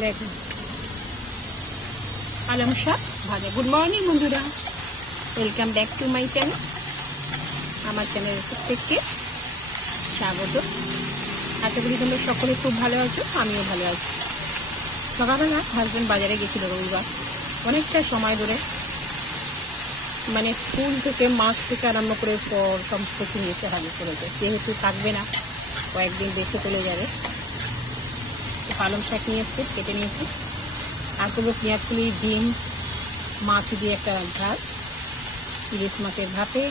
দেখুন পালং শাক ভাজা। গুড মর্নিং বন্ধুরা, welcome back to my channel. আমার চ্যানেলের প্রত্যেককে স্বাগত। আশা করি তোমরা সকলে খুব ভালো আছো, আমিও ভালো আছি। সকালবেলা হাজব্যান্ড বাজারে গেছিল রবিবার, অনেকটা সময় ধরে, মানে ফুল থেকে মাছ থেকে আরম্ভ করে সমস্ত কিছু নিয়ে এসে হাজির করেছে। যেহেতু থাকবে না, কয়েকদিন বেশি চলে যাবে, পালং শাক নিয়ে এসছে, কেটে নিয়েছি। আর করবো পেঁয়াজ কুলি, ডিম, মাছ দিয়ে একটা ঝাল, ইলিশ মাছের ভাতে।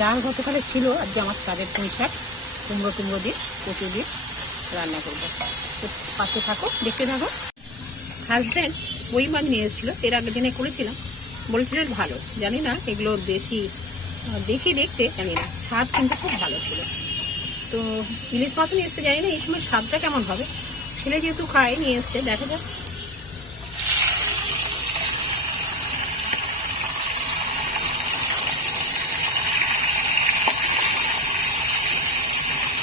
ডাল গতকালে ছিল, আজকে আমার ছাদের পুঁই শাক কুমড়ো দিয়ে কচু দিয়ে রান্না করবো। তো পাশে থাকো, দেখতে থাকো। হাজব্যান্ড ওই মাছ নিয়ে এসেছিলো, এর আগের দিনে করেছিলাম, বলছিলেন ভালো। জানি না এগুলো দেশি দেখতে, জানি না, স্বাদ কিন্তু খুব ভালো ছিল। তো ইলিশ মাছও নিয়ে এসছে, জানি না এই সময় স্বাদটা কেমন হবে। ছেলে যেহেতু খায়, নিয়ে এসছে, দেখা যাক।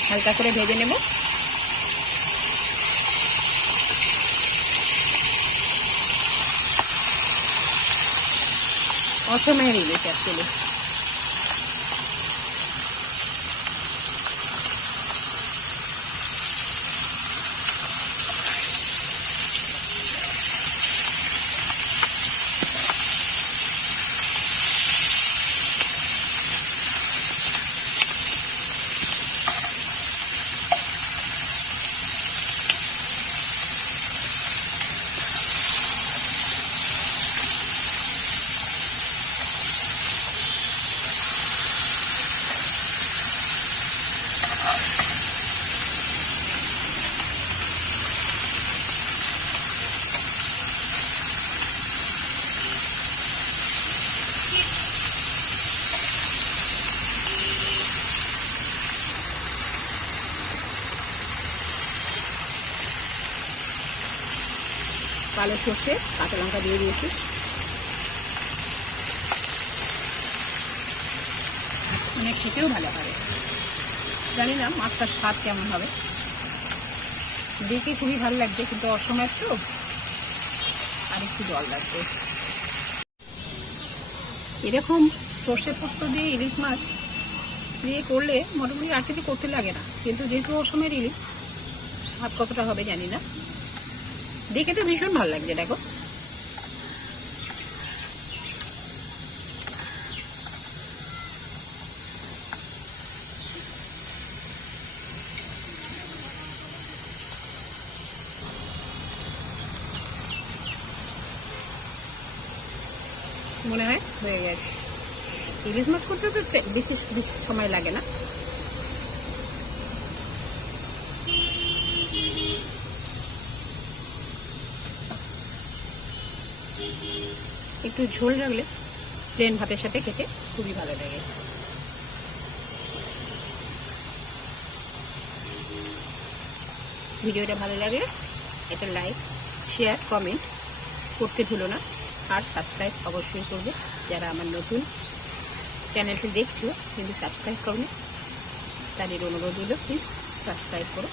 হালকা করে ভেজে নেব। অসময়ের ইলিশ অ্যাকচুয়ালি। কালো সর্ষে, কাঁচা লঙ্কা দিয়ে দিয়েছি। মানে খেতেও ভালো হবে। জানি না মাছটার স্বাদ কেমন হবে, দেখে খুবই ভালো লাগবে, কিন্তু অসময় তো আর একটু জল লাগবে। এরকম সর্ষে পোস্ত দিয়ে ইলিশ মাছ দিয়ে করলে মোটামুটি আর কিছু করতে লাগে না, কিন্তু যেহেতু অসময়ের ইলিশ, স্বাদ কতটা হবে জানি না। দেখে তো ভীষণ ভালো লাগছে, দেখো। মনে হয় হয়ে গেছে। ইলিশ মাছ করতে তো বেশি সময় লাগে না। একটু ঝোল রাখলে প্লেন ভাতের সাথে খেতে খুবই ভালো লাগে। ভিডিওটা ভালো লাগলে এটা লাইক, শেয়ার, কমেন্ট করতে ভুলো না। আর সাবস্ক্রাইব অবশ্যই করবে, যারা আমার নতুন চ্যানেলটি দেখছো কিন্তু সাবস্ক্রাইব করবে, তাদের অনুরোধ হলো প্লিজ সাবস্ক্রাইব করো।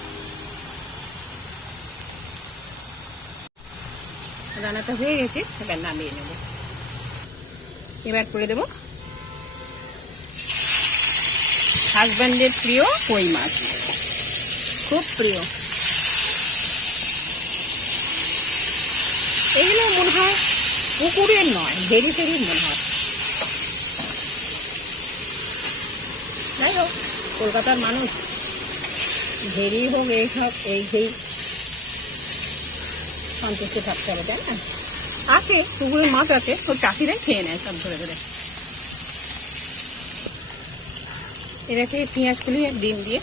রান্নাটা হয়ে গেছে, এবার নামিয়ে নেব। এবার করে দেব হাজব্যান্ডের প্রিয় কই মাছ, খুব প্রিয়। এগুলো মনে হয় পুকুরের নয়, ভেরি ফেরির মনে হয়। যাই হোক, কলকাতার মানুষ ভেরি হোক, এই হোক, এই সন্তুষ্ট থাকতে হবে, তাই না? আছে পুকুরের মাছ আছে, তো চাষিরাই খেয়ে নেয় সব ধরে ধরে। এটাকে পেঁয়াজ কুলিয়ে ডিম দিয়ে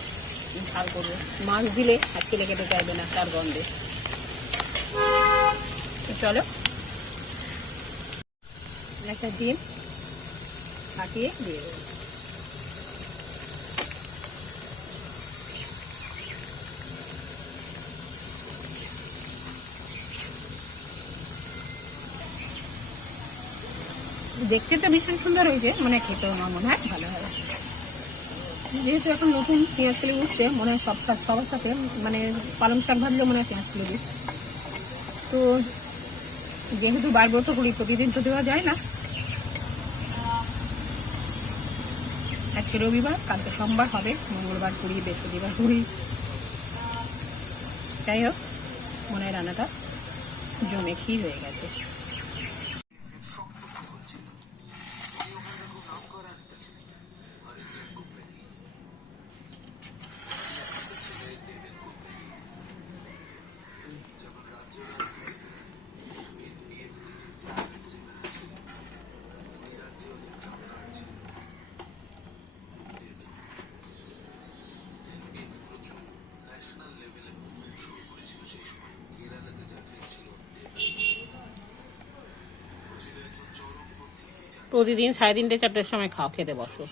ঝাল করবো। মাছ দিলে আর ছেলে খেতে চাইবে না তার গন্ধে। চলো, একটা ডিম ফাটিয়ে দিয়ে দেবো। দেখতে তো ভীষণ সুন্দর হয়েছে, মানে খেতেও আমার মনে হয় ভালো হবে। যেহেতু এখন নতুন পেঁয়াজ কুলি উঠছে, মনে হয় সবার সাথে, মানে পালং শাক ভাজলেও মনে হয় পেঁয়াজ কুলি দিই, তো যেহেতু বারবর্ষ করি, প্রতিদিন তো দেওয়া যায় না। আজকে রবিবার, কালকে সোমবার হবে, মঙ্গলবার করি, বৃহস্পতিবার করি। যাই হোক, মনে হয় রান্নাটা জমে ক্ষীর হয়ে গেছে। প্রতিদিন 3:30 4টার সময় খেতে বসো।